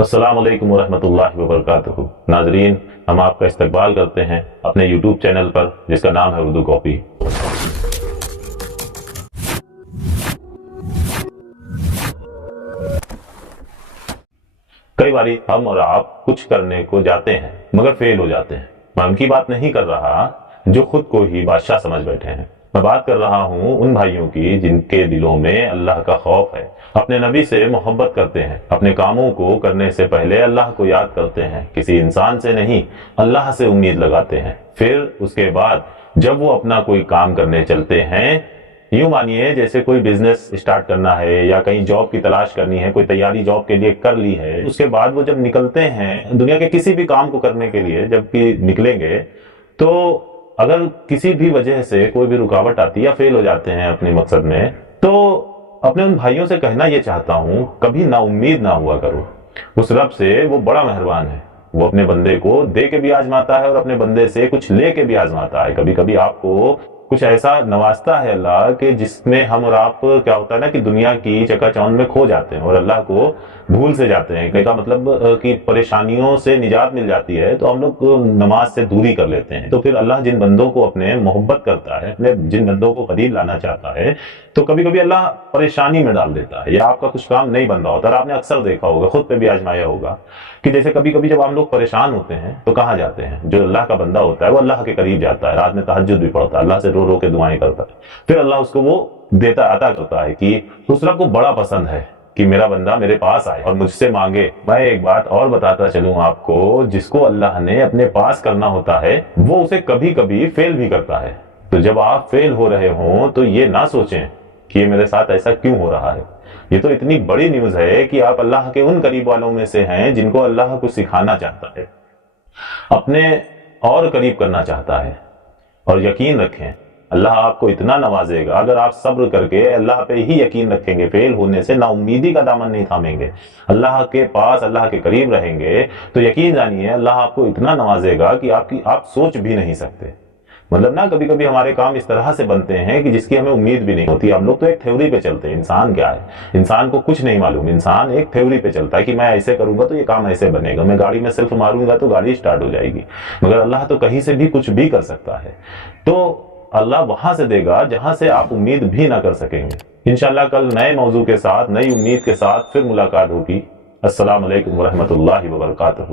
السلام علیکم ورحمۃ اللہ وبرکاتہ۔ ناظرین، ہم آپ کا استقبال کرتے ہیں اپنے یوٹیوب چینل پر جس کا نام ہے اردو کاپی۔ کئی باری ہم اور آپ کچھ کرنے کو جاتے ہیں مگر فیل ہو جاتے ہیں۔ میں ان کی بات نہیں کر رہا جو خود کو ہی بادشاہ سمجھ بیٹھے ہیں، میں بات کر رہا ہوں ان بھائیوں کی جن کے دلوں میں اللہ کا خوف ہے، اپنے نبی سے محبت کرتے ہیں، اپنے کاموں کو کرنے سے پہلے اللہ کو یاد کرتے ہیں، کسی انسان سے نہیں اللہ سے امید لگاتے ہیں، پھر اس کے بعد جب وہ اپنا کوئی کام کرنے چلتے ہیں، یوں مانیے جیسے کوئی بزنس اسٹارٹ کرنا ہے یا کہیں جاب کی تلاش کرنی ہے، کوئی تیاری جاب کے لیے کر لی ہے، اس کے بعد وہ جب نکلتے ہیں دنیا کے کسی بھی کام کو کرنے کے لیے، جب بھی نکلیں گے تو اگر کسی بھی وجہ سے کوئی بھی رکاوٹ آتی ہے یا فیل ہو جاتے ہیں اپنے مقصد میں، تو اپنے ان بھائیوں سے کہنا یہ چاہتا ہوں کبھی نا امید نہ ہوا کرو۔ اس رب سے وہ بڑا مہربان ہے، وہ اپنے بندے کو دے کے بھی آزماتا ہے اور اپنے بندے سے کچھ لے کے بھی آزماتا ہے۔ کبھی کبھی آپ کو کچھ ایسا نوازتا ہے اللہ کہ جس میں ہم اور آپ کیا ہوتا ہے نا کہ دنیا کی چکا چوند میں کھو جاتے ہیں اور اللہ کو بھول سے جاتے ہیں، کہ کا مطلب کہ پریشانیوں سے نجات مل جاتی ہے تو ہم لوگ نماز سے دوری کر لیتے ہیں۔ تو پھر اللہ جن بندوں کو اپنے محبت کرتا ہے، اپنے جن بندوں کو قریب لانا چاہتا ہے، تو کبھی کبھی اللہ پریشانی میں ڈال دیتا ہے یا آپ کا کچھ کام نہیں بن رہا ہوتا۔ اور آپ نے اکثر دیکھا ہوگا، خود پہ بھی آزمایا ہوگا کہ جیسے کبھی کبھی جب ہم لوگ پریشان ہوتے ہیں تو کہاں جاتے ہیں؟ جو اللہ کا بندہ ہوتا ہے وہ اللہ کے قریب جاتا ہے، رات میں تہجد بھی پڑھتا ہے، اللہ سے رو رو کے دعائیں کرتا ہے، پھر اللہ اس کو وہ دیتا عطا کرتا ہے کہ اس رب کو بڑا پسند ہے کہ میرا بندہ میرے پاس آئے اور مجھ سے مانگے۔ میں ایک بات اور بتاتا چلوں آپ کو، جس کو اللہ نے اپنے پاس کرنا ہوتا ہے وہ اسے کبھی کبھی فیل بھی کرتا ہے۔ تو جب آپ فیل ہو رہے ہوں تو یہ نہ سوچیں کہ یہ میرے ساتھ ایسا کیوں ہو رہا ہے۔ یہ تو اتنی بڑی نیوز ہے کہ آپ اللہ کے ان قریب والوں میں سے ہیں جن کو اللہ کچھ سکھانا چاہتا ہے، اپنے اور قریب کرنا چاہتا ہے۔ اور یقین رکھیں اللہ آپ کو اتنا نوازے گا اگر آپ صبر کر کے اللہ پہ ہی یقین رکھیں گے، فیل ہونے سے نا امیدی کا دامن نہیں تھامیں گے، اللہ کے پاس اللہ کے قریب رہیں گے، تو یقین جانیے اللہ آپ کو اتنا نوازے گا کہ آپ سوچ بھی نہیں سکتے۔ مطلب نا کبھی کبھی ہمارے کام اس طرح سے بنتے ہیں کہ جس کی ہمیں امید بھی نہیں ہوتی۔ ہم لوگ تو ایک تھیوری پہ چلتے ہیں، انسان کیا ہے، انسان کو کچھ نہیں معلوم، انسان ایک تھیوری پہ چلتا ہے کہ میں ایسے کروں گا تو یہ کام ایسے بنے گا، میں گاڑی میں صرف ماروں گا تو گاڑی سٹارٹ ہو جائے گی، مگر اللہ تو کہیں سے بھی کچھ بھی کر سکتا ہے۔ تو اللہ وہاں سے دے گا جہاں سے آپ امید بھی نہ کر سکیں گے۔ انشاءاللہ کل نئے موضوع کے ساتھ، نئی امید کے ساتھ پھر ملاقات ہوگی۔ السلام علیکم ورحمۃ اللہ وبرکاتہ۔